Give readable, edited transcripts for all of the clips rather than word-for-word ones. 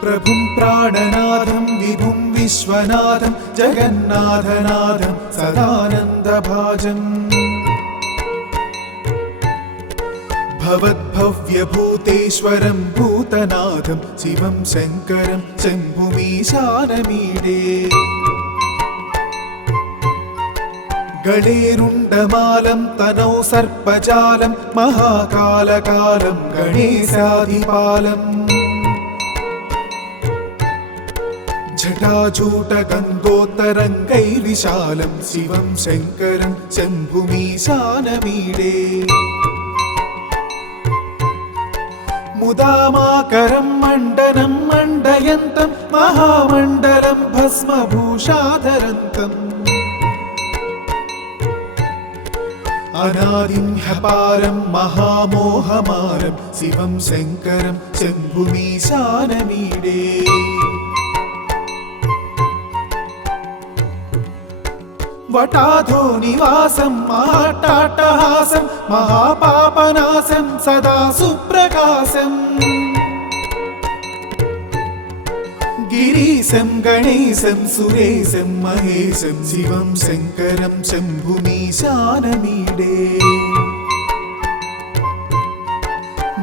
प्रभुं प्राणनाथं विभुं विश्वनाथं जगन्नाथनाथं सदानन्दभाजम् भवद्भव्यभूतेश्वरं भूतनाथं शिवं शङ्करं शम्भुमीशानमीडे गणेरुण्डमालं तनौ सर्पजालं महाकालकालं गणेशाधिपालम् जटाजूटगङ्गोत्तरङ्गैर्विशालं शिवं शङ्करं शम्भुमीशानमीडे मुदामाकरं मण्डनं मण्डयन्तं महामण्डलं भस्मभूषाधरन्तम् अनादिं ह्यपारं महामोहमारं शिवं शङ्करं शम्भुमीशानमीडे वटाधो निवासं महाट्टाट्टहासं महापापनाशं सदा सुप्रकाशं गिरीशं गणेशं सुरेशं महेशं शिवं शङ्करं शम्भुमीशानमीडे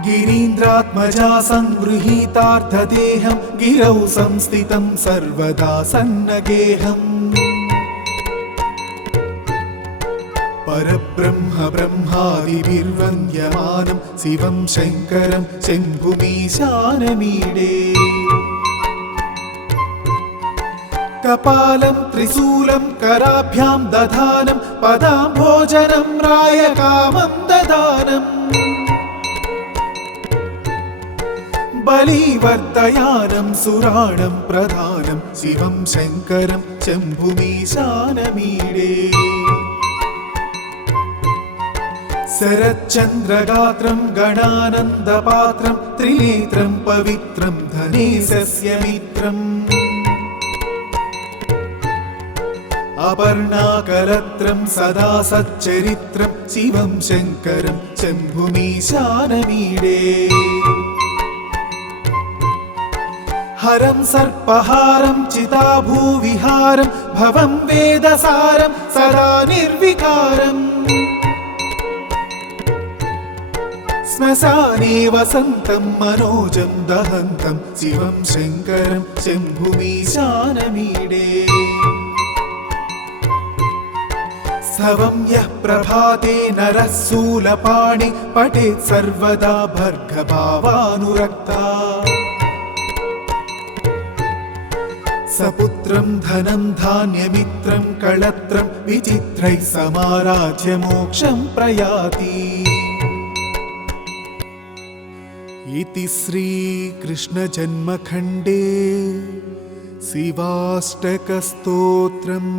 गिरीन्द्रात्मजा संगृहीतार्थदेहं गिरौ संस्थितं सर्वदा सन्नगेहम् परब्रह्म ब्रह्मादिभिर्वन्द्यमानं शिवं शङ्करं शम्भुमीशानमीडे कपालं त्रिशूलं कराभ्यां दधानं पदाम्भोजनं रायकामं ददानम् बलिवर्धयानं सुराणं प्रधानं शिवं शङ्करं शम्भुमीशानमीडे शरच्चन्द्रगात्रं गणानन्दपात्रं त्रिनेत्रं पवित्रं धनेशस्य मित्रम् अपर्णाकलत्रं सदा सच्चरित्रं शिवं शङ्करं शम्भुमीशानमीडे हरं सर्पहारं चिताभूविहारं भवं वेदसारं सदा निर्विकारम् श्मशाने वसन्तं मनोजं दहन्तं शिवं शङ्करं शम्भुमीशानमीडे सवं यः प्रभाते नरः शूलपाणि पठेत् सर्वदा भर्गभावानुरक्ता सपुत्रं धनं धान्यमित्रं कळत्रं विचित्रैः समाराध्य मोक्षं प्रयाति इति श्रीकृष्णजन्मखण्डे शिवाष्टकस्तोत्रम्।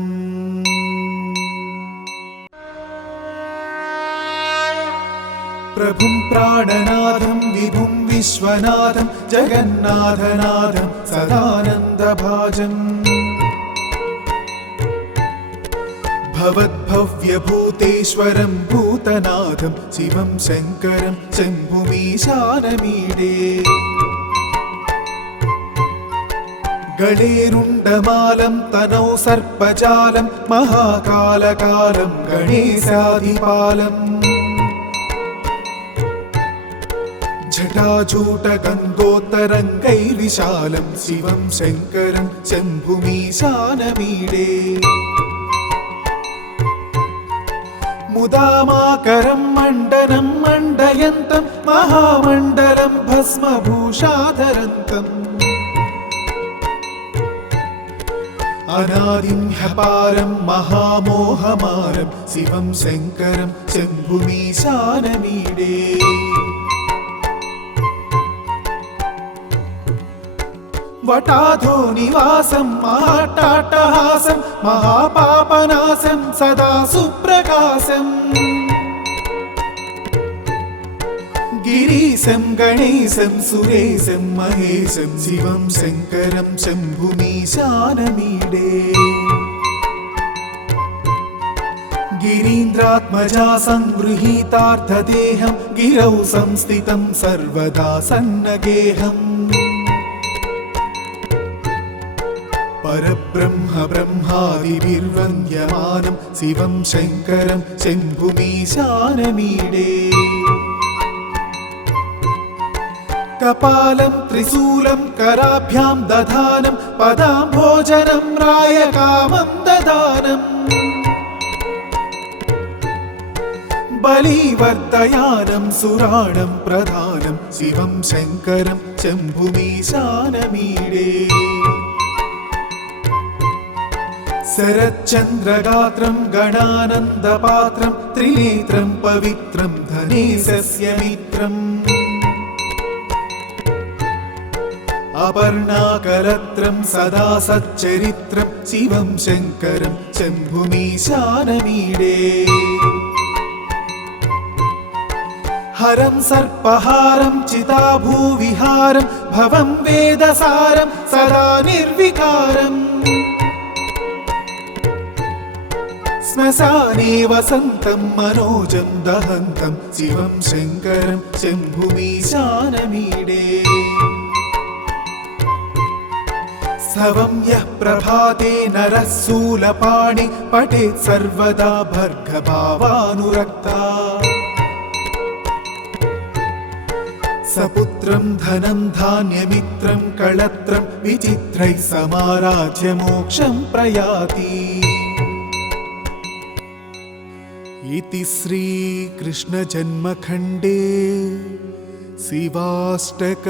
प्रभुं प्राणनाथं विभुं विश्वनाथं जगन्नाथनाथं सदानन्दभाजम् भवद्भव्यभूतेश्वरं भूतनाथं शिवं शङ्करं शम्भुमीशानमीडे गणेरुण्डमालं तनौ सर्पजालं महाकालकालं गणेशाधिपालम् जटाजूटगङ्गोत्तरङ्गैर्विशालं शिवं शङ्करं शम्भुमीशानमीडे मुदामाकरं मण्डनं मण्डयन्तं महामण्डलं भस्मभूषाधरन्तम् अनादिं ह्यपारं महामोहमारं शिवं शङ्करं शम्भुमीशानमीडे वटाधो निवासं महाट्टाट्टहासं महापापनाशं सदा सुप्रकाशं गिरीशं गणेशं सुरेशं महेशं शिवं शङ्करं शम्भुमीशानमीडे गिरीन्द्रात्मजा संगृहीतार्थदेहं गिरौ संस्थितं सर्वदा सन्नगेहम् परब्रह्म ब्रह्मादिभिर्वन्द्यमानं शिवं शङ्करं शम्भुमीशानमीडे कपालं त्रिशूलं कराभ्यां दधानं पदाम्भोजनं रायकामं ददानम् बलिवर्धयानं सुराणं प्रधानं शिवं शङ्करं शम्भुमीशानमीडे शरच्चन्द्रगात्रं गणानन्दपात्रं त्रिनेत्रं पवित्रं धनेशस्य मित्रम् अपर्णाकलत्रं सदा सच्चरित्रं शिवं शङ्करं शम्भुमीशानमीडे हरं सर्पहारं चिताभूविहारं भवं वेदसारं सदा निर्विकारम् श्मशाने वसन्तं मनोजं दहन्तं शिवं शङ्करं शम्भुमीशानमीडे स्तवं यः प्रभाते नरः शूलपाणि पठेत् सर्वदा भर्गभावानुरक्ता सपुत्रं धनं धान्यमित्रं कळत्रं विचित्रैः समाराज्य मोक्षं प्रयाति इति श्रीकृष्णजन्मखण्डे शिवाष्टकस्तोत्रम्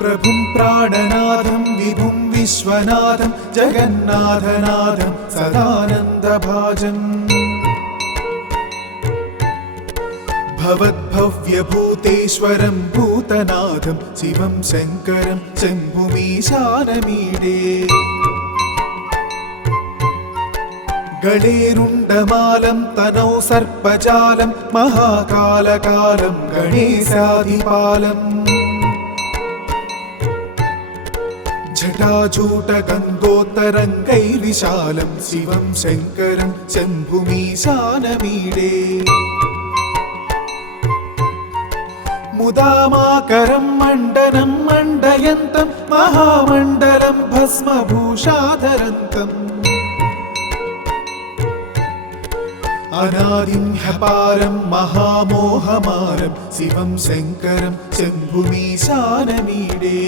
प्रभुं प्राणनाथं विभुं विश्वनाथं जगन्नाथनाथं सदानन्दभाजम् भवद्भव्यभूतेश्वरं भूतनाथं शिवं शङ्करं शम्भुमीशानमीडे गणेरुण्डमालं तनौ सर्पजालं महाकालकालं गणेशाधिपालम् जटाजूटगन्धोत्तरङ्गैर्विशालं शिवं शङ्करं शम्भुमीशानमीडे मुदामाकरं मण्डनं मण्डयन्तं महामण्डलं भस्मभूषाधरन्तम् अनादिं ह्यपारं महामोहमारं शिवं शङ्करं शम्भुमीशानमीडे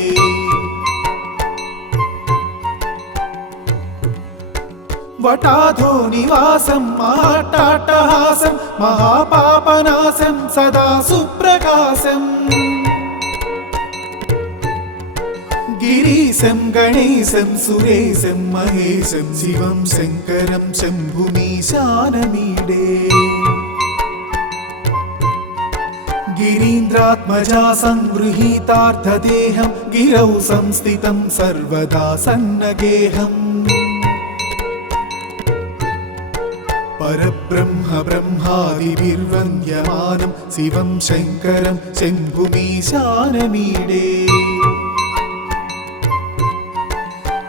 वटाधो निवासं महाट्टाट्टहासं महापापनाशं सदा सुप्रकाशम् गिरीशं गणेशं सुरेशं महेशं शिवं शङ्करं शम्भुमीशानमीडे गिरीन्द्रात्मजा संगृहीतार्थदेहं गिरौ संस्थितं सर्वदा सन्नगेहम् परब्रह्म ब्रह्मादिभिर्वन्द्यमानं शिवं शङ्करं शम्भुमीशानमीडे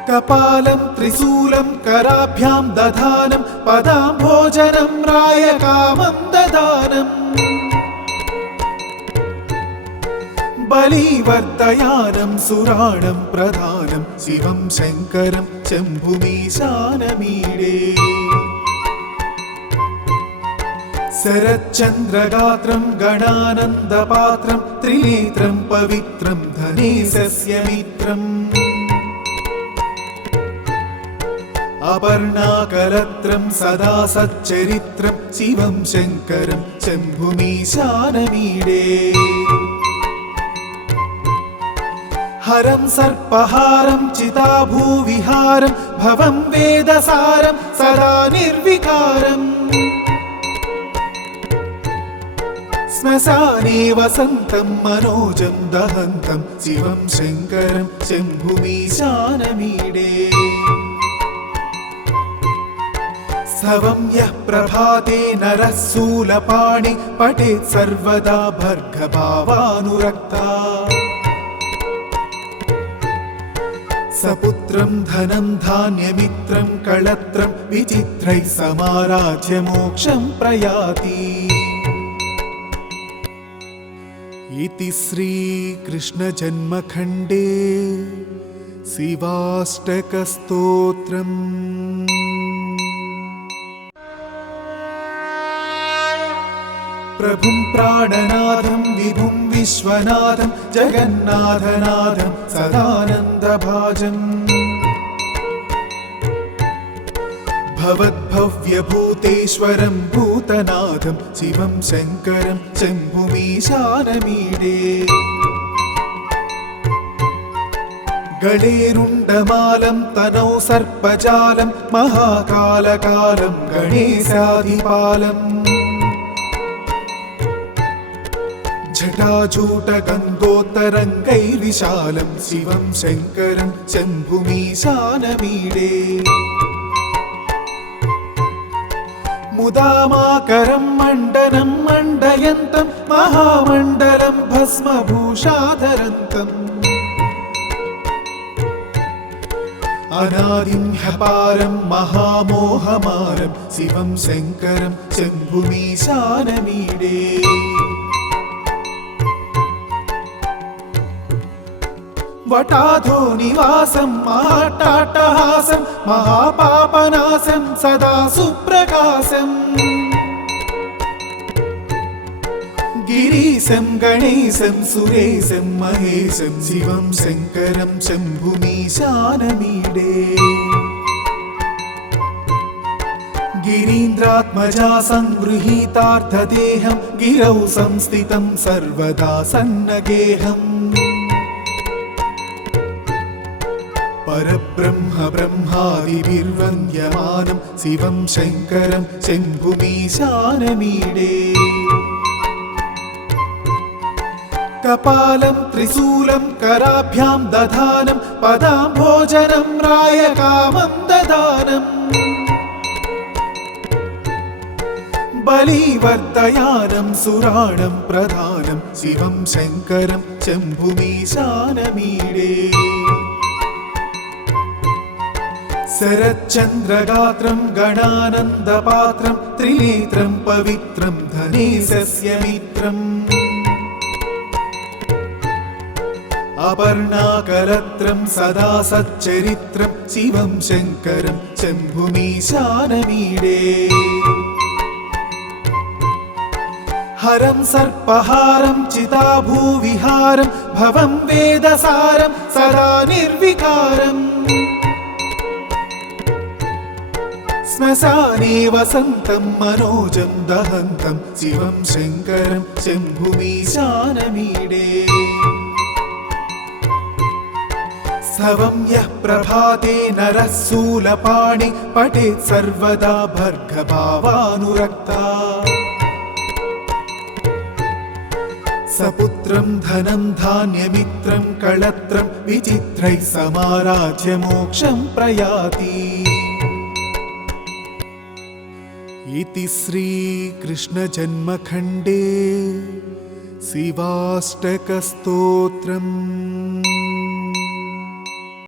कपालं त्रिशूलं कराभ्यां दधानं पदाम्भोजनं रायकामं ददानम् बलिवर्धयानं सुराणं प्रधानं शिवं शङ्करं शम्भुमीशानमीडे शरच्चन्द्रगात्रं गणानन्दपात्रं त्रिनेत्रं पवित्रं धनेशस्य मित्रम् अपर्णाकलत्रं सदा सच्चरित्रं शिवं शङ्करं शम्भुमीशानमीडे हरं सर्पहारं चिताभूविहारं भवं वेदसारं सदा निर्विकारम् श्मशाने वसन्तं मनोजं दहन्तं शिवं शङ्करं शम्भुमीशानमीडे स्तवं यः प्रभाते नरः शूलपाणि पठेत् सर्वदा भर्गभावानुरक्ता सपुत्रं धनं धान्यमित्रं कळत्रं विचित्रैः समाराज्य मोक्षं प्रयाति इति श्रीकृष्णजन्मखण्डे शिवाष्टकस्तोत्रम्। प्रभुं प्राणनाथं विभुं विश्वनाथं जगन्नाथनाथं सदानन्दभाजम् भवद्भव्यभूतेश्वरं भूतनाथं शिवं शङ्करं शम्भुमीशानमीडे गणेरुण्डमालं तनौ सर्पजालं महाकालकालं गणेशाधिपालम् जटाजूटगङ्गोत्तरङ्गैर्विशालं शिवं शङ्करं शम्भुमीशानमीडे मुदामाकरं मण्डनं मण्डयन्तं महामण्डलं भस्मभूषाधरन्तम् अनादिं ह्यपारं महामोहमारं शिवं शङ्करं शम्भुमीशानमीडे वटाधो निवासं महाट्टाट्टहासं महापापनाशं सदा सुप्रकाशम् गिरीशं गणेशं सुरेशं महेशं शिवं शङ्करं शम्भुमीशानमीडे गिरीन्द्रात्मजा संगृहीतार्थदेहं गिरौ संस्थितं सर्वदा सन्नगेहम् परब्रह्म ब्रह्मादिभिर्वन्द्यमानं शिवं शङ्करं शम्भुमीशानमीडे कपालं त्रिशूलं कराभ्यां दधानं पदाम्भोजनं रायकामं ददानम् बलिवर्धयानं सुराणं प्रधानं शिवं शङ्करं शम्भुमीशानमीडे शरच्चन्द्रगात्रं गणानन्दपात्रं त्रिनेत्रं पवित्रं धनेशस्य मित्रम् अपर्णाकलत्रं सदा सच्चरित्रं शिवं शङ्करं शम्भुमीशानमीडे हरं सर्पहारं चिताभूविहारं भवं वेदसारं सदा निर्विकारम् श्मशाने वसन्तं मनोजं दहन्तं शिवं शङ्करं शम्भुमीशानमीडे स्तवं यः प्रभाते नरः शूलपाणि पठेत् सर्वदा भर्गभावानुरक्ता सपुत्रं धनं धान्यमित्रं कळत्रं विचित्रैः समाराध्य मोक्षं प्रयाति। इति श्रीकृष्णजन्मखण्डे शिवाष्टकस्तोत्रम्।